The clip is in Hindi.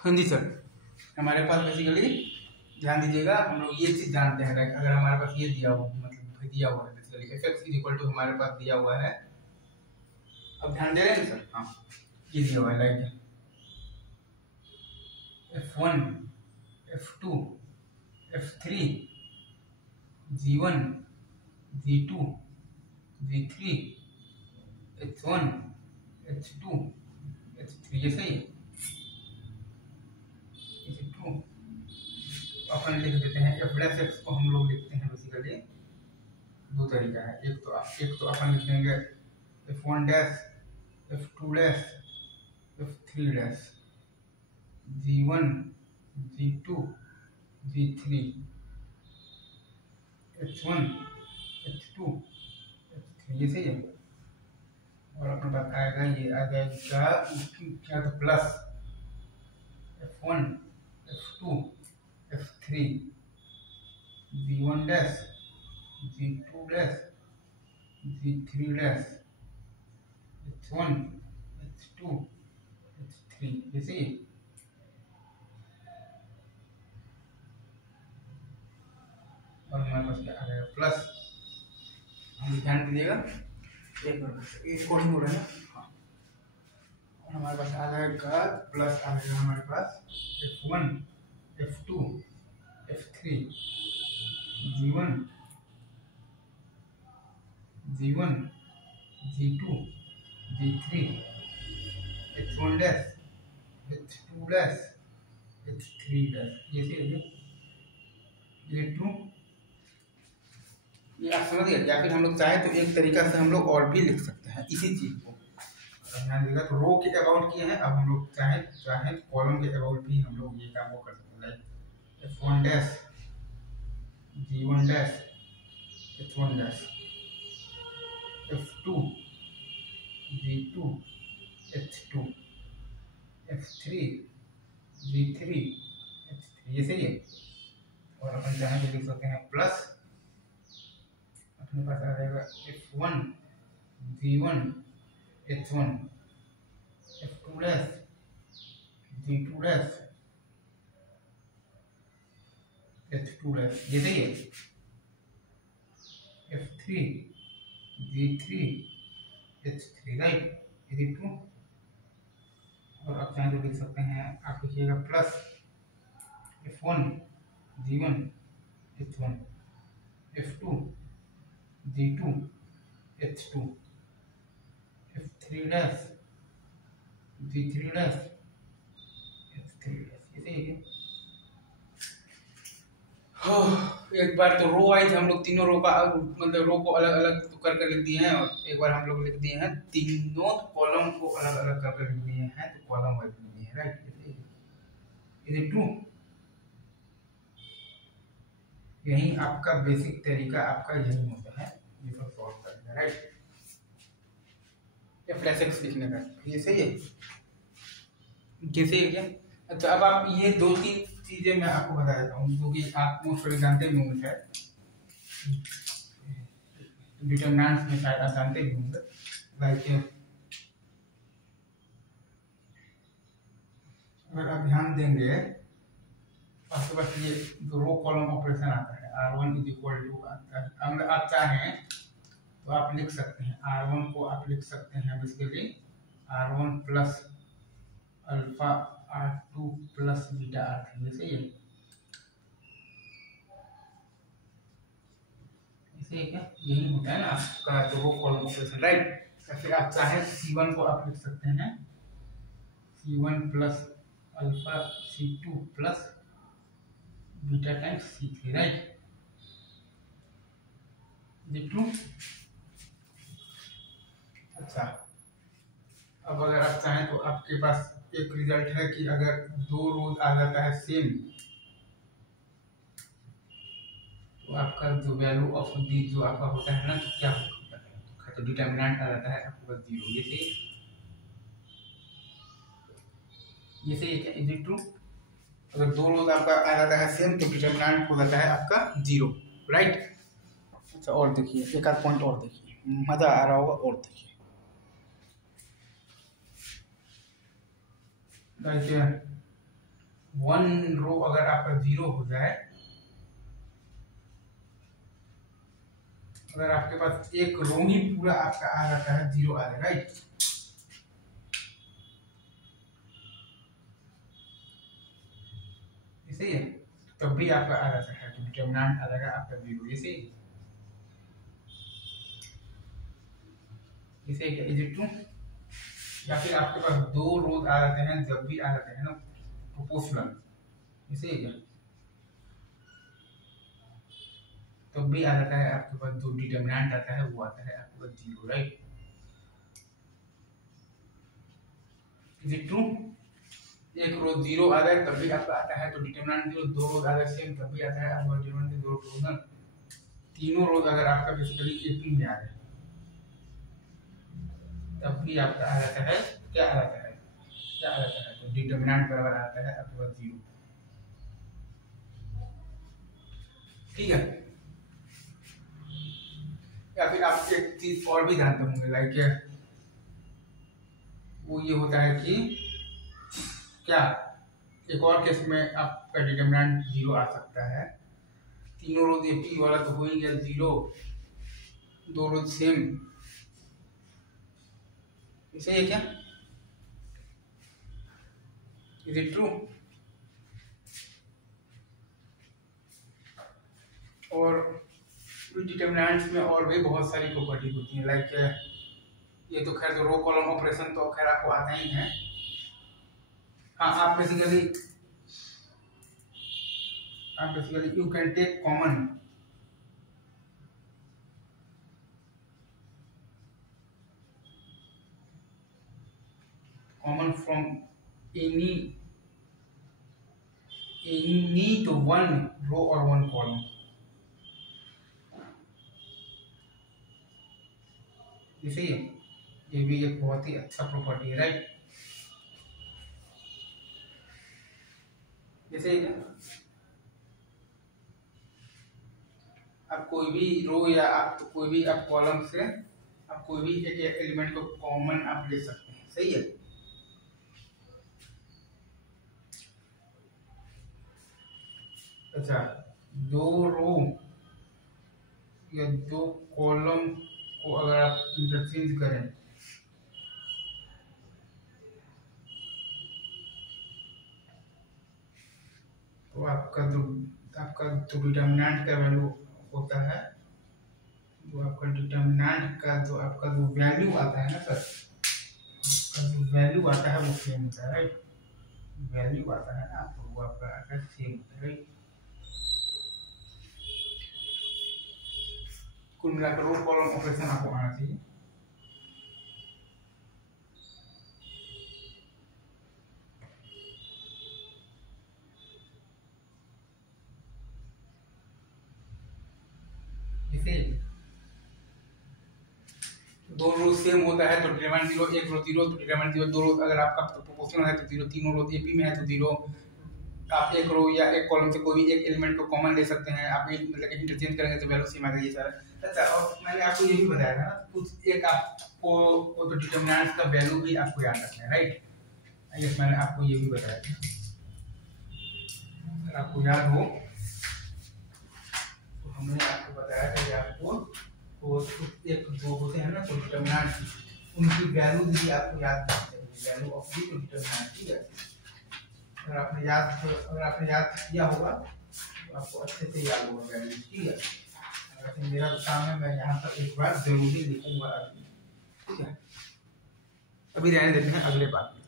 हाँ जी सर, हमारे पास बेसिकली ध्यान दीजिएगा, हम लोग ये चीज़ जानते हैं लाइक अगर हमारे पास ये दिया हुआ मतलब दिया हुआ है basically F X is equal to हमारे पास दिया हुआ है। अब ध्यान दे रहे हैं सर? हाँ, ये दिया हुआ है like F1 F2 F3 G1 G2 G3 H1 H2 H3 ये सही है। H2 अपन लिख देते हैं एफ डैश एक्स को हम लोग लिखते हैं बेसिकली दो तरीका है। एक तो अपन लिख देंगे F1 dash F2 dash F3 dash G1 G2 G3 H1 H2 H3 ये सही है। और अपने पास आएगा ये आ जाएगा क्या तो plus F1 F2 F3 G1 dash G2 dash G3 dash H1 H2 H3 ये सही है। और हमारे पास क्या आ जाएगा प्लस, हम ध्यान दीजिएगा एक मिनट ये कोडिंग हो रहा है ना। हाँ, और हमारे पास आ जाएगा प्लस आ जाएगा हमारे पास F1 F2 F3 G1 G1 G2 G3 H1 dash H2 dash H3 dash ये सही है। ये टू ये आप समझ गए। या फिर हम लोग चाहे तो एक तरीका से हम लोग और भी लिख सकते हैं इसी चीज को। ध्यान दीजिएगा, तो रो के अबाउट किए हैं, अब हम लोग चाहे कॉलम के अबाउट भी हम लोग ये काम को कर सकते हैं। Like F1 dash G1 dash H1 dash F2 G2 H2 F3 G3 H3 ये सही है। और अपन चाहे तो लिख सकते हैं प्लस, अपने पास आ जाएगा F1 G1 H1 F2 dash G2 dash H2 dash ये सही है। F3 G3 H3 राइट, ये टू। और अब चाहे तो लिख सकते हैं, आप लिखिएगा plus F1 G1 H1 F2 G2 H2 F3 dash G3 dash H3 dash ये सही है। एक बार तो रो वाइज हम लोग तीनों रो का मतलब रो को अलग अलग तो कर लिख दिए हैं, और एक बार हम लोग लिख दिए हैं तीनों कॉलम को अलग अलग कर लिख दिए हैं, तो कॉलम वाइज लिख दिए हैं राइट। ये टू यही आपका बेसिक तरीका आपका यही होता है ये सब सॉल्व करने का राइट। एफ डैश एक्स लिखने का ये सही है, कैसे है क्या? अच्छा, अब आप ये दो तीन चीजें मैं आपको बता देता हूँ जो कि आप मोस्ट जानते भी होंगे शायद, डिटरमिनेंट्स में शायद आप जानते भी होंगे। लाइक अगर आप ध्यान देंगे आपके पास ये रो कॉलम ऑपरेशन आता है R1 इज इक्वल टू, अगर आप चाहें तो आप लिख सकते हैं R1 को आप लिख सकते हैं basically R1 plus alpha R2 plus beta R3 ये सही है। इसे क्या यही होता है ना आपका तो रो कॉलम ऑपरेशन राइट। या फिर आप चाहें C1 को आप लिख सकते हैं C1 plus alpha C2 plus beta times C3 right. ये ट्रू। अच्छा, अब अगर आप चाहें तो आपके पास एक रिजल्ट है कि अगर दो रोज आ जाता है सेम, तो आपका जो वैल्यू ऑफ दी जो आपका होता है ना तो क्या होता है, तो डिटरमिनेंट आ जाता है आपके पास 0 ये सही है क्या? Is it true? अगर दो रोज आपका आ जाता है सेम तो डिटरमिनेंट हो जाता है आपका 0 राइट। अच्छा, और देखिए एक आध पॉइंट और देखिए, मजा आ रहा होगा और देखिए लाइक वन रो अगर आपका 0 हो जाए, अगर आपके पास एक रो ही पूरा आपका आ जाता है 0 आ जाए, राइट, सही है, तब भी आपका आ जाता है, तो डिटरमिनेंट आ जाएगा आपका 0, ये सही है, इसे क्या इज इट ट्रू? या फिर आपके पास 2 रोज आ जाते हैं, जब भी आ जाते हैं ना प्रोपोर्शनल, इसे क्या तब भी आ जाता है आपके पास जो डिटरमिनेंट आता है वो आता है आपके पास 0, राइट, इज इट ट्रू? एक रोज 0 आ जाए तब भी आपका आता है, तो डिटरमिनेंट 0, 2 रोज आ जाए सेम तब भी आता है आपका डिटरमिनेंट 2 प्रोपोर्शनल, तीनों रोज अगर आपका बेसिकली एपी में आ जाए तब भी आपका आ जाता है, क्या आ जाता है, क्या आ जाता है, तो डिटरमिनेंट बराबर आता है आपके पास 0, ठीक है। या फिर आप एक चीज और भी जानते होंगे, लाइक वो ये होता है कि क्या एक और केस में आपका डिटरमिनेंट 0 आ सकता है, तीनों रोज एपी वाला तो हो ही गया 0, 2 रोज सेम, इसे है क्या, इज इट ट्रू? और डिटरमिनेंट्स में और भी बहुत सारी प्रॉपर्टी होती हैं, लाइक ये तो खैर रो कॉलम ऑपरेशन तो खैर आपको आता ही है, हाँ आप basically you can take common from any तो वन रो और वन कॉलम, जैसे ये भी एक बहुत ही अच्छा प्रॉपर्टी है, राइट, जैसे आप कोई भी रो या आप कोई भी आप कॉलम से आप कोई भी एक एलिमेंट को कॉमन आप ले सकते हैं, सही है, अच्छा 2 रो या 2 कॉलम को अगर आप इंटरचेंज करें तो आपका जो डिटरमिनेंट का वैल्यू होता है, जो आपका डिटरमिनेंट का जो आपका जो वैल्यू आता है ना सर, आपका जो वैल्यू आता है वो सेम होता है, राइट, वैल्यू आता है ना तो वो आपका आता है सेम होता है, राइट, कुल मिलाकर रो कॉलम ऑपरेशन आपको आना चाहिए, इसे 2 रोज सेम होता है तो डिटरमिनेंट 0, 1 रोज 0 तो डिटरमिनेंट 0, 2 रोज अगर आपका प्रोपोर्शनल है तो 0, तीनों रोज एपी में है तो 0, आप एक रो या एक कॉलम से कोई भी एक एलिमेंट को कॉमन ले सकते हैं, आप मतलब इंटरचेंज करेंगे तो वैल्यू सेम आ जाएगी सर, अच्छा, और मैंने आपको ये भी बताया था कुछ एक आपको तो डिटरमिनेंट का वैल्यू भी आपको याद रखना है, राइट, यस मैंने आपको ये भी बताया था, अगर आपको याद हो तो हमने आपको बताया था कि आपको वो एक जो होते हैं ना तो डिटरमिनेंट उनकी वैल्यू भी आपको याद रखनी चाहिए, वैल्यू ऑफ दी डिटरमिनेंट, ठीक है, अगर आपने याद किया होगा तो आपको अच्छे से याद होगा वैल्यू, ठीक है, अगर मेरा काम है मैं यहाँ पर एक बार जरूरी लिखूंगा, ठीक है, अभी रहने देते हैं अगले बात में।